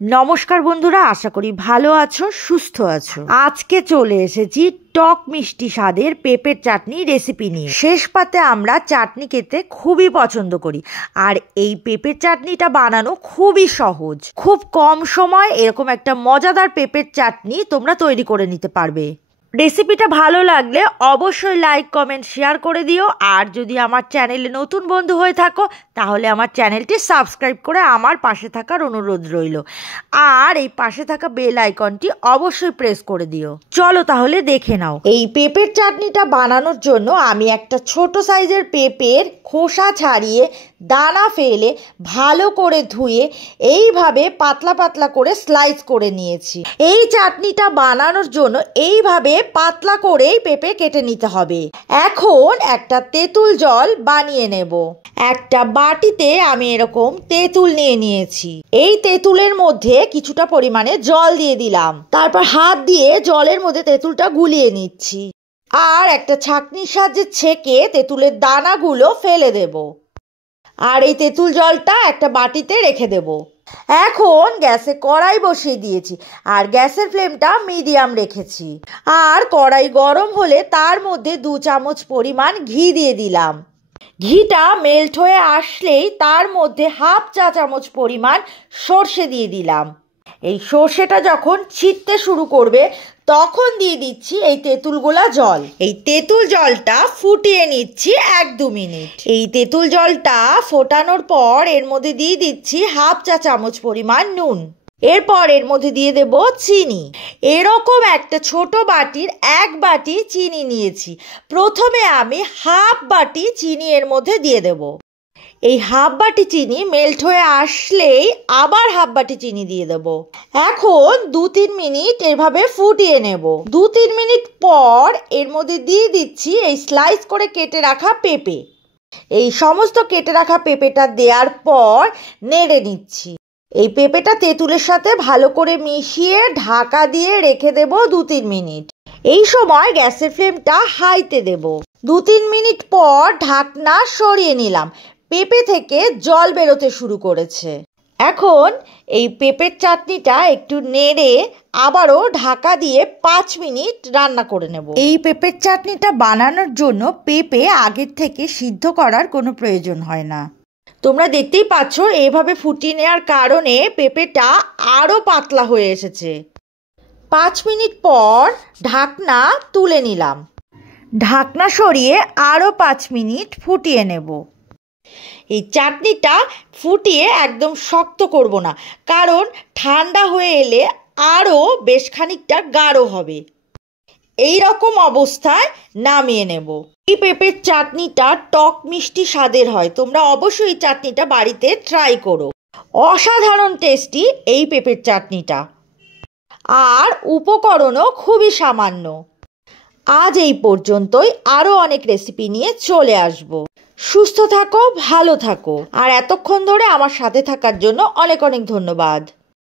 নমস্কার বন্ধুরা, আশা করি ভালো আছো, সুস্থ আছো। আজকে চলে এসেছি টক মিষ্টি স্বাদের পেঁপের চাটনি রেসিপি নিয়ে। শেষ পাতে আমরা চাটনি খেতে খুবই পছন্দ করি, আর এই পেঁপের চাটনিটা বানানো খুবই সহজ। খুব কম সময় এরকম একটা মজাদার পেঁপের চাটনি তোমরা তৈরি করে নিতে পারবে। রেসিপিটা ভালো লাগলে অবশ্যই লাইক, কমেন্ট, শেয়ার করে দিও। আর যদি আমার চ্যানেলে নতুন বন্ধু হয়ে থাকো তাহলে আমার চ্যানেলটি সাবস্ক্রাইব করে আমার পাশে থাকার অনুরোধ রইল। আর এই পাশে থাকা বেল আইকনটি অবশ্যই প্রেস করে দিও। চলো তাহলে দেখে নাও। এই পেঁপের চাটনিটা বানানোর জন্য আমি একটা ছোট সাইজের পেঁপের খোসা ছাড়িয়ে দানা ফেলে ভালো করে ধুয়ে এইভাবে পাতলা পাতলা করে স্লাইস করে নিয়েছি। এই চাটনিটা বানানোর জন্য এইভাবে পাতলা করেই পেঁপে কেটে নিতে হবে। এখন একটা তেঁতুল জল বানিয়ে নেব। একটা বাটিতে আমি এরকম তেঁতুল নিয়ে নিয়েছি। এই তেঁতুলের মধ্যে কিছুটা পরিমাণে জল দিয়ে দিলাম। তারপর হাত দিয়ে জলের মধ্যে তেঁতুলটা গুলিয়ে নিচ্ছি। আর একটা ছাঁকনির সাহায্যে ছেঁকে তেঁতুলের দানাগুলো ফেলে দেব। আর এই তেঁতুল জলটা একটা বাটিতে রেখে দেব। এখন গ্যাসে কড়াই বসিয়ে দিয়েছি, আর গ্যাসের ফ্লেমটা মিডিয়াম রেখেছি। আর কড়াই গরম হলে তার মধ্যে 2 চামচ পরিমাণ ঘি দিয়ে দিলাম। ঘিটা মেল্ট হয়ে আসলেই তার মধ্যে 1/2 চা চামচ পরিমাণ সর্ষে দিয়ে দিলাম। এই সর্ষেটা যখন ছিটতে শুরু করবে তখন দিয়ে দিচ্ছি এই তেঁতুলগুলা জল। এই তেঁতুল জলটা ফুটিয়ে নিচ্ছি 1-2 মিনিট। এই তেঁতুল জলটা ফোটানোর পর এর মধ্যে দিয়ে দিচ্ছি 1/2 চা চামচ পরিমাণ নুন। এরপর এর মধ্যে দিয়ে দেব চিনি। এরকম একটা ছোট বাটির 1 বাটি চিনি নিয়েছি। প্রথমে আমি 1/2 বাটি চিনি এর মধ্যে দিয়ে দেব। এই 1/2 বাটি চিনি মেল্ট হয়ে আসলেই আবার 1/2 বাটি চিনি দিয়ে দেব। এখন 2-3 মিনিট এভাবে ফুটিয়ে নেব। 2-3 মিনিট পর এর মধ্যে দিয়ে দিচ্ছি এই স্লাইস করে কেটে রাখা পেঁপে। এই সমস্ত কেটে রাখা পেঁপেটা দেওয়ার পর নেড়ে নিচ্ছি। এই পেঁপেটা তেঁতুলের সাথে ভালো করে মিশিয়ে ঢাকা দিয়ে রেখে দেব 2-3 মিনিট। এই সময় গ্যাসের ফ্লেমটা হাইতে দেব। 2-3 মিনিট পর ঢাকনা সরিয়ে নিলাম। পেঁপে থেকে জল বেরোতে শুরু করেছে। এখন এই পেঁপের চাটনিটা একটু নেড়ে আবারও ঢাকা দিয়ে 5 মিনিট রান্না করে নেব। এই পেঁপের চাটনিটা বানানোর জন্য পেঁপে আগের থেকে সিদ্ধ করার কোনো প্রয়োজন হয় না। তোমরা দেখতেই পাচ্ছ এভাবে ফুটিয়ে নেওয়ার কারণে পেঁপেটা আরও পাতলা হয়ে এসেছে। 5 মিনিট পর ঢাকনা তুলে নিলাম। ঢাকনা সরিয়ে আরও 5 মিনিট ফুটিয়ে নেব। এই চাটনিটা ফুটিয়ে একদম শক্ত করব না, কারণ ঠান্ডা হয়ে এলে আরও বেশ খানিকটা গাঢ় হবে। এই রকম অবস্থায় নামিয়ে নেব। এই পেঁপের চাটনিটা টক মিষ্টি স্বাদের হয়। তোমরা অবশ্যই এই চাটনিটা বাড়িতে ট্রাই করো। অসাধারণ টেস্টি এই পেঁপের চাটনিটা। আর উপকরণও খুবই সামান্য। আজ এই পর্যন্তই। আরও অনেক রেসিপি নিয়ে চলে আসব। সুস্থ থাকো, ভালো থাকো। আর এতক্ষণ ধরে আমার সাথে থাকার জন্য অনেক অনেক ধন্যবাদ।